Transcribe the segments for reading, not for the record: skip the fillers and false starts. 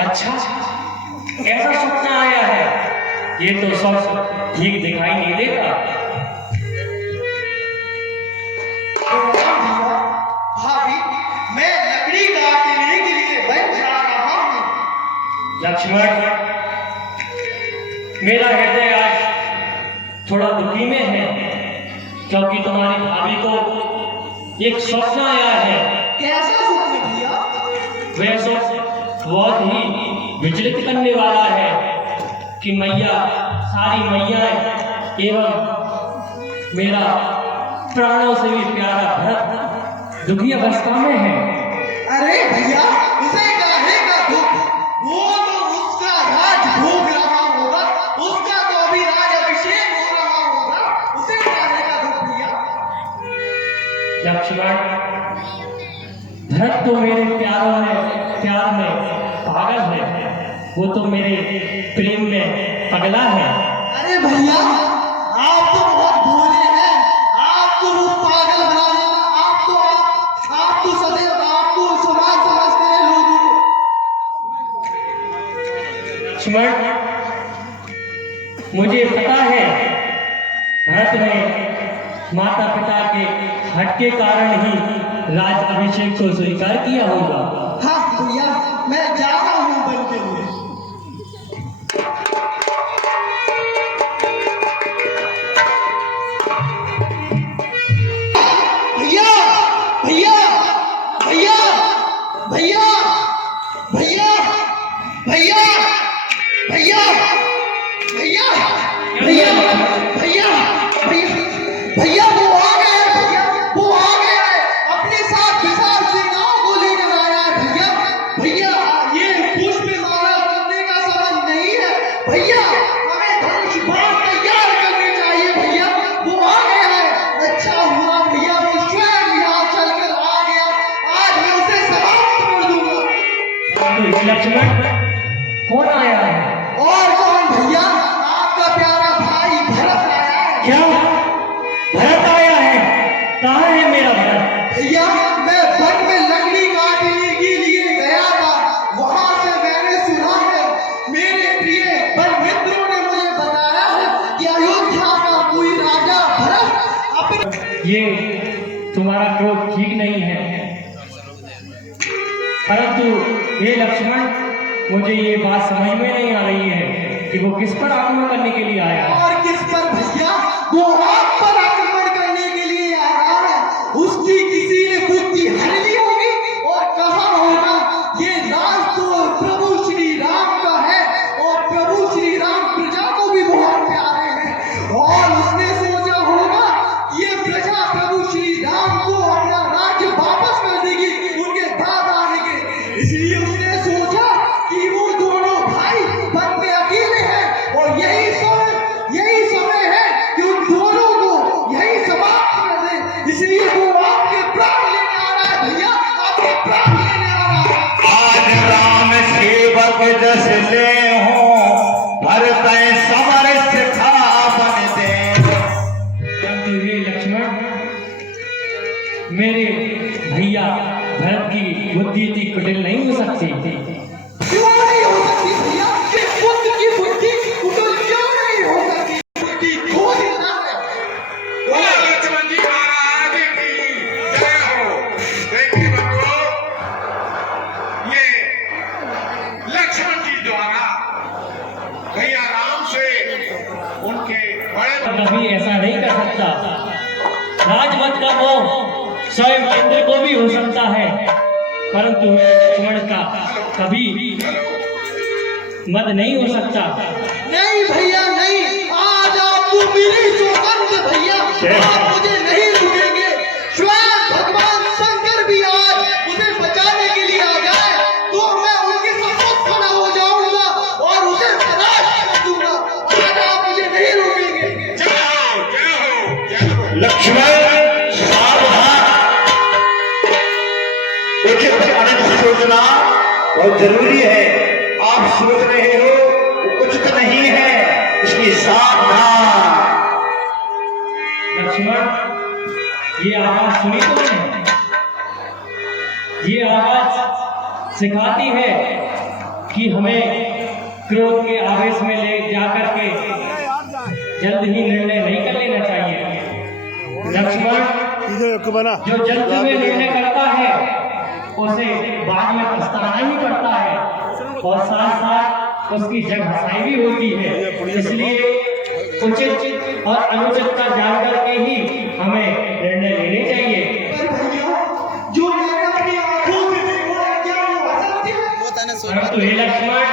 अच्छा, कैसा सपना आया है? ये तो सब ठीक दिखाई नहीं देता। भाभी, मैं लकड़ी काटने के लिए वन जा रहा हूँ। लक्ष्मण, मेरा हृदय आज थोड़ा दुखी में है, क्योंकि तुम्हारी भाभी को एक स्वप्न आया है। कैसा स्वप्न भैया? वह स्वप्न बहुत ही विचलित करने वाला है कि मैया, सारी मैया एवं मेरा प्राणों से भी प्यारा भरत दुखी अवस्था में है। अरे भैया, उसे काहे का दुख? वो तो उसका राज भोग रहा होगा, उसका तो अभी राज अभिषेक हो रहा होगा, उसे काहे का दुख भैया? लक्ष्मण, भरत तो मेरे प्यार में पागल है, वो तो मेरे प्रेम में पगला है। अरे भैया, आप तो बहुत भोले हैं, आपको वो पागल बना देगा। आप तो सदैव आपको समाज समझते हैं लोगों को। लक्ष्मण, मुझे पता है भरत ने माता पिता के हट के कारण ही राज अभिषेक को स्वीकार किया होगा। हाँ भैया, मैं जा रहा हूँ बन के लिए। भैया भैया भैया भैया भैया भैया भैया भैया भैया भैया भैया वो आ गया है। भैया वो आ गया है, अपने साथ विशाल सेनाओं को लेकर आया है। भैया भैया, ये पुष्प माला करने का समय नहीं है भैया, हमें धनुष बाण तैयार करने चाहिए। भैया वो आ गया है। अच्छा हुआ भैया, वो स्वयं यहाँ चलकर आ गया, आज मैं उसे समाप्त कर दूंगा। लक्ष्मण, कौन आया है? और कौन भैया, आपका प्यारा भाई भरत आया है। क्या भरत आया है? कहाँ है मेरा भरत? भैया, मैं वन में लकड़ी काटने के लिए गया था, वहां से मैंने सुना है, मेरे प्रिय वन मित्रों ने मुझे बताया है कि अयोध्या का कोई राजा भरत अपने। ये तुम्हारा क्रोध ठीक नहीं है, परंतु हे लक्ष्मण, मुझे ये बात समझ में नहीं आ रही है कि वो किस पर आक्रमण करने के लिए आया है। और किस पर भैया? वो आप पर आक्रमण करने के लिए आ रहा है। उसकी किसी ने बुद्धि हर ली होगी और कहा होगा ये राज तो प्रभु श्री राम का है, और प्रभु श्री राम प्रजा को भी बहुत प्यारे हैं, और उसने सोचा होगा ये प्रजा प्रभु श्री राम को अपना राज्य वापस कर देगी उनके बाद आने के। इसलिए उसने सोचा कि वो दोनों भाई वन में अकेले हैं, और यही समय है कि उन दोनों को यही समाप्त कर दे। इसलिए वो आपके प्राण लेने आ रहा है भैया, आपके प्राण लेने आ रहा है। आज राम सेवक जस ले हो, भरत समर सिखा बन दे। परंतु हे लक्ष्मण, मेरे भैया भरत की बुद्धि इतनी कुटिल नहीं हो सकती। क्यों नहीं हो सकती भैया? कि पुत्र की बुद्धि कुटिल क्यों नहीं हो सकती? बुद्धि खो देना है। लक्ष्मण जी महाराज की जय हो। देखिए बंधुओं, ये लक्ष्मण जी द्वारा भैया राम से उनके बड़े कभी ऐसा नहीं कर सकता। राजवत का मोह स्वयं इंद्र को भी हो सकता है, परंतु लक्ष्मण का कभी मत नहीं हो सकता। नहीं भैया नहीं, आज आपको मेरी सौगंध भैया, आप मुझे नहीं रुकेंगे। स्वयं भगवान शंकर भी आज मुझे बचाने के लिए आ जाए तो मैं उनके साथ खड़ा हो जाऊंगा और उसे परास्त कर दूंगा। आज आप मुझे नहीं रोकेंगे। जय हो जय हो जय हो। लक्ष्मण सावधान, देखिए अनंत सोचना बहुत जरूरी है। आप सोच रहे हो वो उचित नहीं है, इसलिए सावधान। लक्ष्मण, ये आवाज सुनी तुमने? ये आवाज सिखाती है कि हमें क्रोध के आवेश में ले जाकर के जल्द ही निर्णय नहीं कर लेना चाहिए। लक्ष्मण जो जल्द में निर्णय करता है उसे बाद में पछताना ही पड़ता है और साथ साथ उसकी जग हसाई भी होती है। इसलिए उचित और अनुचित का जान करके ही हमें निर्णय लेने चाहिए। जो मैंने अपनी आंखों से देखा है, क्या वो असत्य है? परंतु हे लक्ष्मण,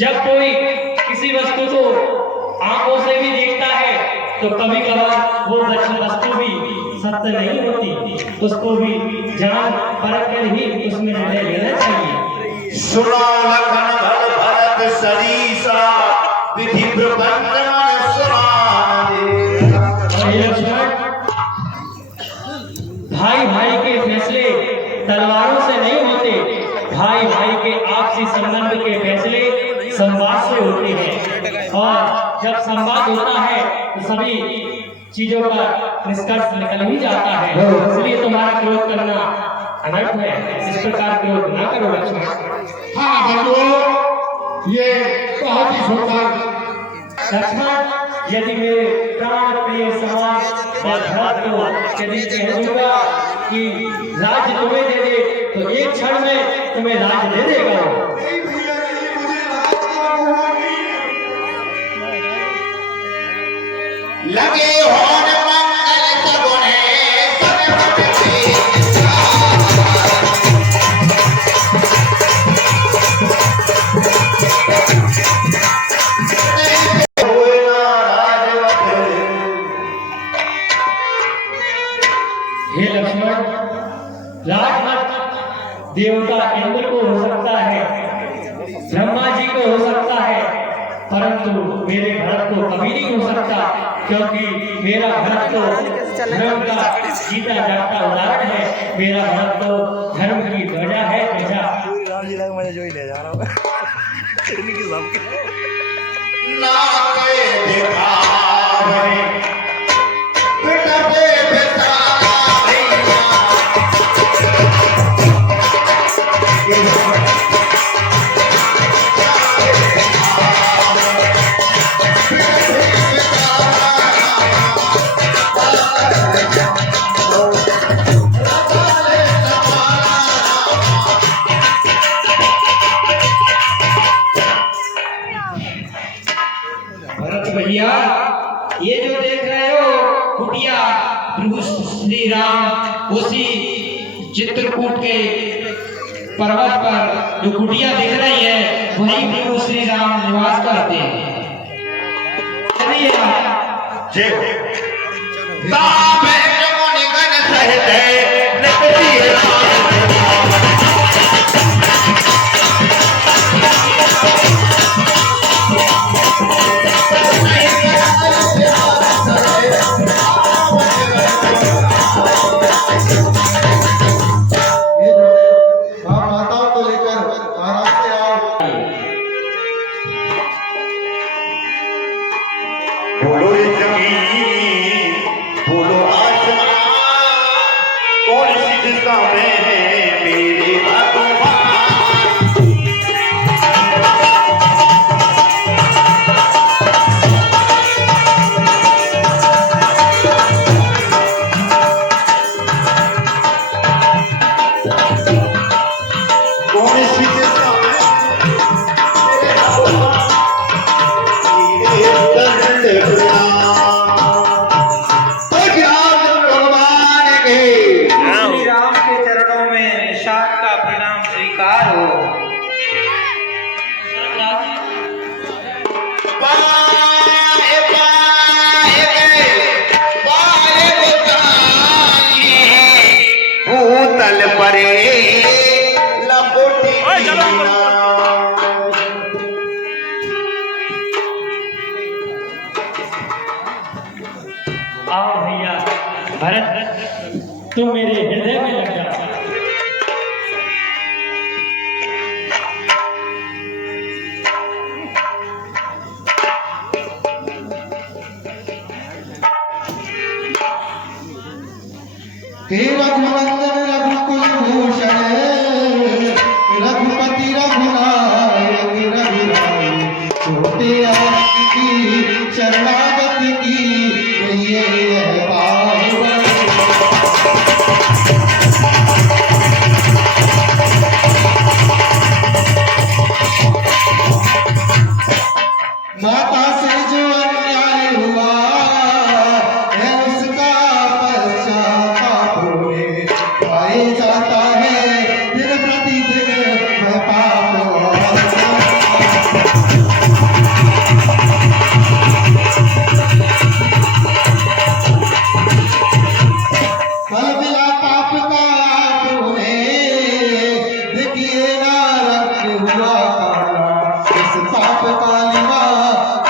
जब कोई किसी वस्तु को आंखों से भी देखता है तो कभी कभार वो वस्तु भी सत्य नहीं होती, उसको भी जान परख कर ही उसमें निर्णय लेना चाहिए। सुना लखन भर भरत सरीसा विधि प्रबंध मन समान दे। भाई भाई के फैसले तलवारों से नहीं होते, भाई भाई के आपसी संबंध के फैसले संवाद से होते हैं और जब संवाद होता है तो सभी चीजों का निष्कर्ष निकल ही जाता है। इसलिए तुम्हारा क्रोध करना अनर्थ है, इस प्रकार क्रोध ना करो लक्ष्मण। हाँ बंधुओं, ये बहुत ही सुंदर। लक्ष्मण, यदि मेरे प्राण प्रिय समान भरत को यदि कह दूंगा कि राज्य तुम्हें दे दे तो एक क्षण में तुम्हें राज्य दे देगा। नहीं भैया, नहीं, मुझे राज का मोह नहीं। लगे होन मंगल सगुने हे लक्ष्मण, राजमत देवता इंद्र को हो सकता है, ब्रह्मा जी को हो सकता है, परंतु मेरे भरत को कभी नहीं हो सकता, क्योंकि मेरा भरत तो धर्म का जीता जागता उदाहरण है। मेरा भरत तो धर्म की ध्वजा है। ध्वजा ना के दिखावे पिटते बितावे भरत भैया, ये जो देख रहे हो कुटिया प्रभु श्री राम उसी चित्रकूट के पर्वत पर जो कुटिया दिख रही है वही प्रभु श्री राम निवास करते हैं। चलिए जय ताबे मुनि गण सहित नकली माताओं को लेकर आराम से आओ। बोलो ये जमीन, बोलो आसमान, कौन सी दिशा में है मेरे भगवान। कौन सी दिशा में मेरे भगवान, मेरे दंड भगवान के श्री राम के चरणों में निषाद का प्रणाम स्वीकार हो। पाए पाए पाए भूतल परे लंगोटी आओ भैया भरत, तुम मेरे हृदय में लग जाओ। हे रघुनंदन रघुकुल भूषण रघुपति रघुनाथ जाता है दिन प्रतिदिन है पाप फल मिला पाप का आपने देखिए ना रंग हुआ काला इस पाप कालिमा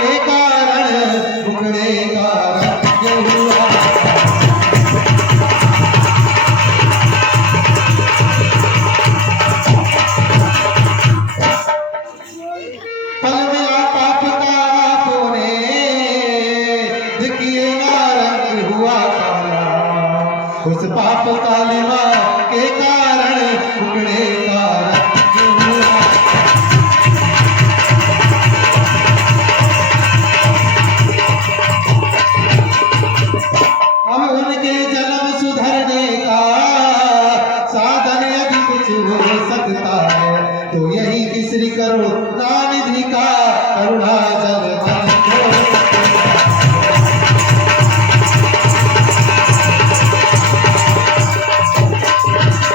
के कारण मुकड़े का रंग हुआ फल मिला पाप का आपने देखिए ना रंग हुआ काला उस पाप कालिमा के कारण उगड़े का रंग हुआ अब उनके जन्म सुधरने का साधन यदि कुछ हो सकता है तो यही किसरी करो निधि का करुणा जल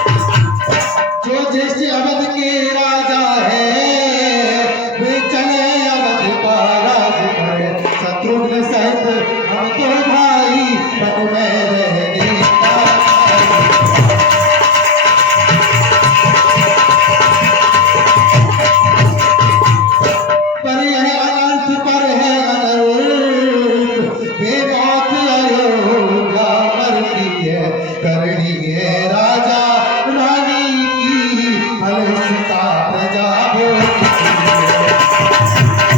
जो ज्येष्ठ अवध के राजा है वे चले अवध का राज पर शत्रुघ्न सहित हम तो भाई बन में रहने का पर यह अनर्थ पर है अनर्थ बेबात अयोध्या मरती है करनी है राजा रानी की फलसिता प्रजा भोगती है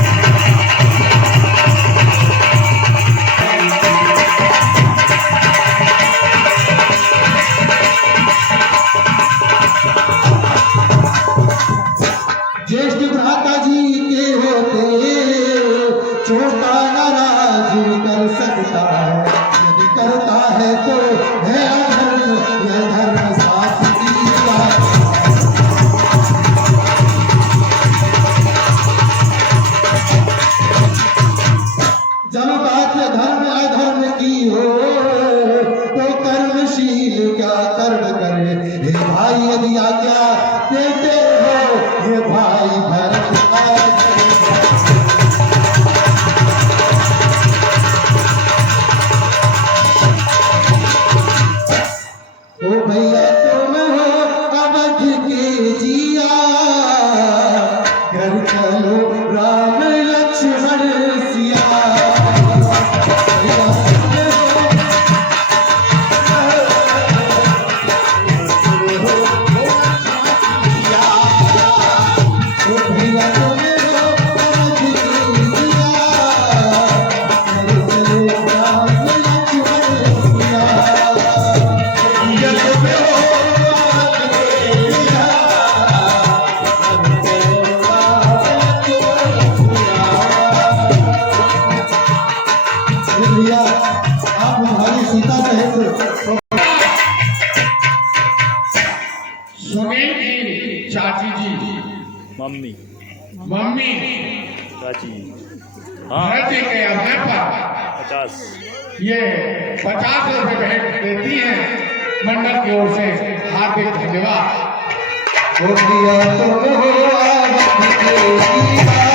ज्येष्ठ भ्राता जी के होते छोटा नाराज कर सकता है यदि करता है तो है अधर्म यह धर्म साथ की बात जब बात धर्म अधर्म की हो तो कर्मशील क्या कर्म करे हे भाई यदि आज्ञा देते हो हे भाई भरत ओ भैया तुम हो अवध के जिया घर चलो राम लक्ष्मण सिया भैया आप हमारी सीता सहित सुनील की चाची जी मम्मी मम्मी चाची हाँ भरत जी के आज्ञा पर 50 ये 50 रुपए भेंट देती हैं मंडल की ओर से हार्दिक धन्यवाद ओ भैया तुम हो अवध के जिया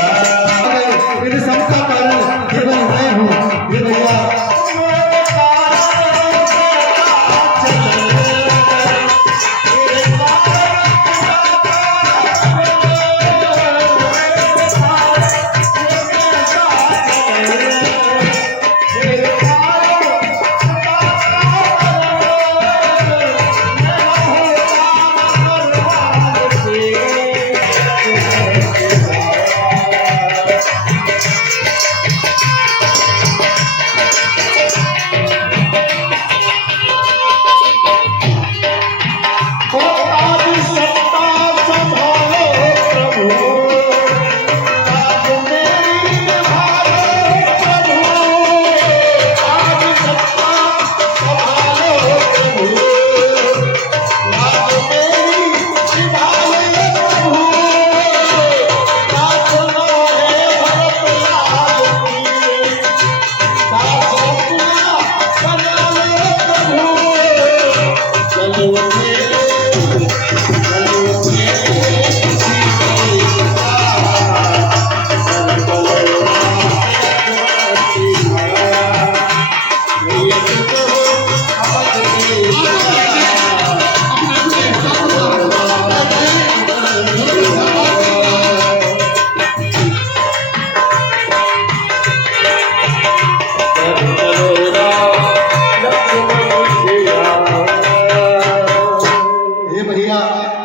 इन सबका कारण केवल मैं हूँ ये भैया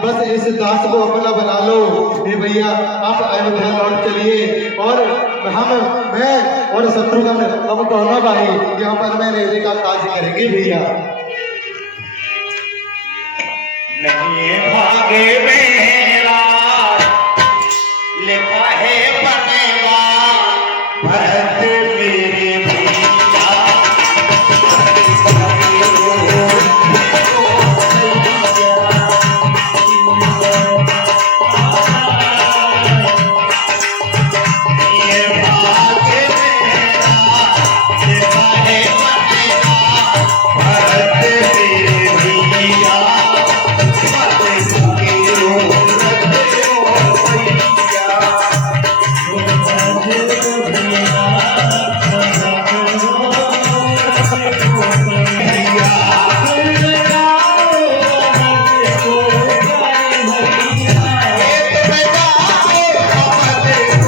बस इस दास को अपना बना लो। हे भैया आप अयोध्या लौट चलिए और मैं और शत्रुघ्न हम दोनों भाई यहाँ पर मैं रहने का काज करेंगे भैया। नहीं भागे मेरा लिखा है बनेगा भरत मेरे भैया। ये भागे मेरा लिखा है बनेगा भरत मेरे भैया।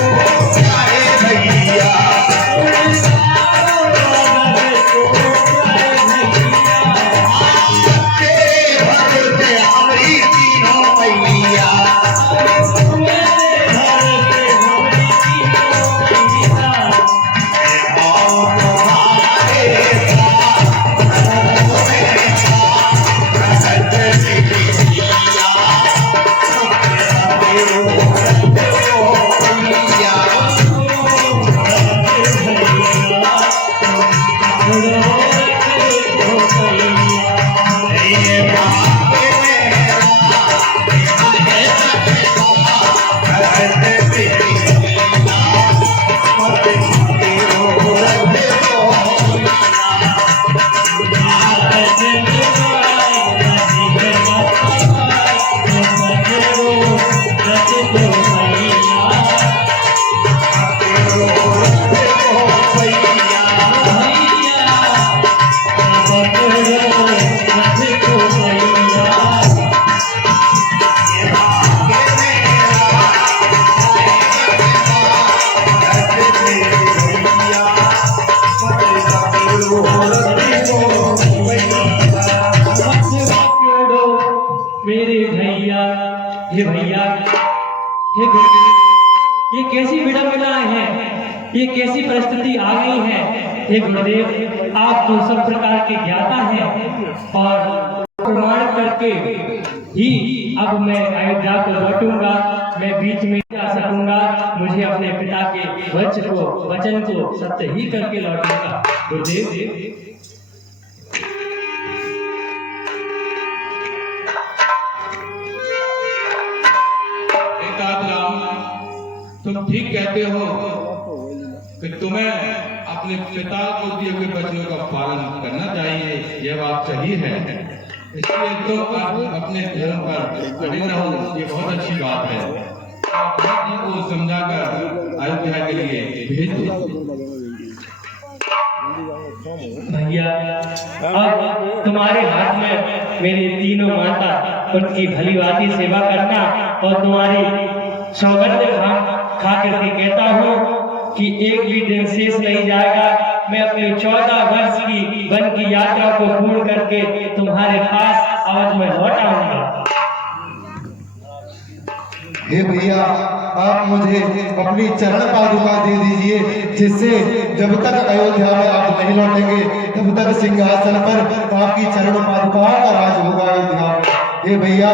मेरे भैया, हे भैया, हे गुरुदेव, ये कैसी विडंबना है, ये कैसी परिस्थिति आ गई है। हे गुरुदेव, आप तो सब प्रकार के ज्ञाता हैं और प्रमाण करके ही अब मैं अयोध्या को लौटूंगा। मैं बीच में जा सकूंगा, मुझे अपने पिता के वचन को सत्य ही करके लौटूंगा। गुरुदेव, तुम ठीक कहते हो कि तुम्हें अपने पिता को दिए हुए वचनों का पालन करना चाहिए, यह बात सही है। इसलिए तुम अपने धर्म पर अड़े रहो, ये बहुत अच्छी बात है। भरत जी को समझाकर अयोध्या के लिए भेज दो। भैया, अब तुम्हारे हाथ में मेरी तीनों माता, उनकी भली भांति सेवा करना और तुम्हारी सौगंध खा करके कहता हूँ कि एक भी दिन शेष नहीं जाएगा। मैं अपनी 14 वर्ष की वन की यात्रा को पूर्ण करके तुम्हारे पास अवध में लौट आऊंगा। हे भैया, आप मुझे अपनी चरण पादुका दे दीजिए, जिससे जब तक अयोध्या में आप नहीं लौटेंगे तब तक सिंहासन पर आपकी चरण पादुका का राज होगा अयोध्या। हे भैया,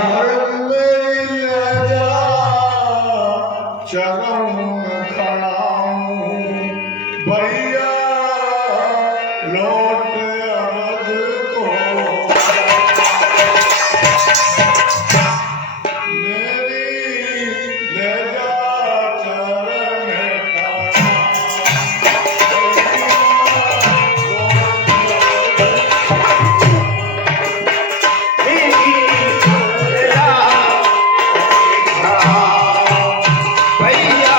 चरण खड़ा भैया लौट अवध को मेरी ले जा चरण भैया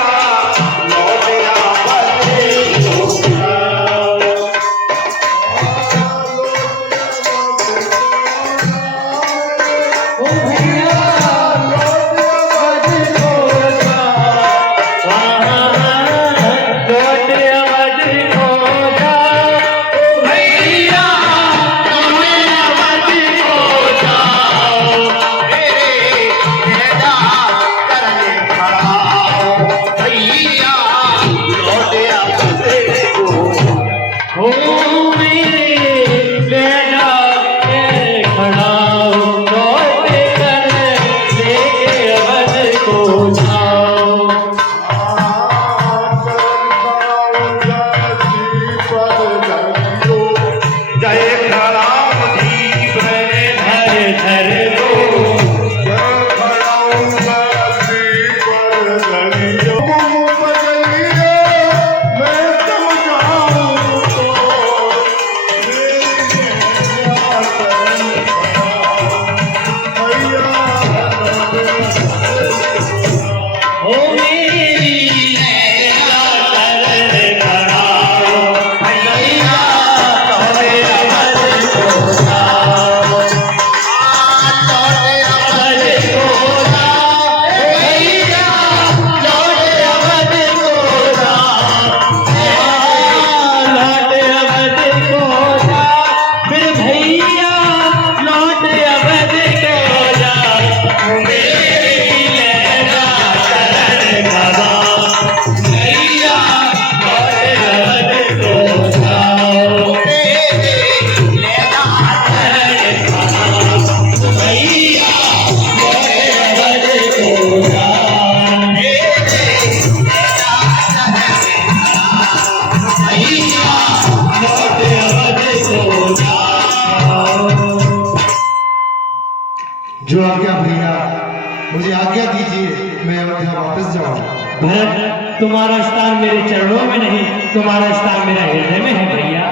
आज्ञा दीजिए, मैं अयोध्या वापस जाऊं। भरत, तुम्हारा स्थान मेरे चरणों में नहीं, तुम्हारा स्थान मेरा हृदय में है भैया।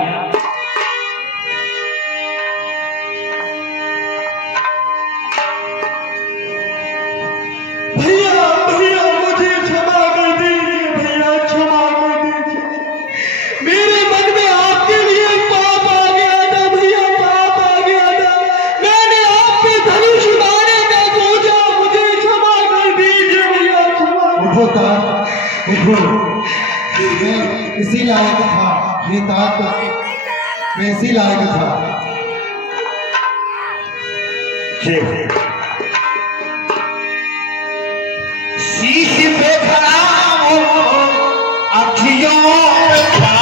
भैया भैया मुझे क्षमा कर दीजिए, भैया क्षमा कर दीजिए। मेरे मन में आपके लिए पाप आ गया था भैया, पाप आ गया था। मैंने आप पे धनुष मारने का सोचा, मुझे क्षमा कर दीजिए भैया, क्षमा। उठो तात, उठो। मैं इसी लायक था, ये तात मैं इसी लायक था। शीश पे खड़ा हो, अखियों में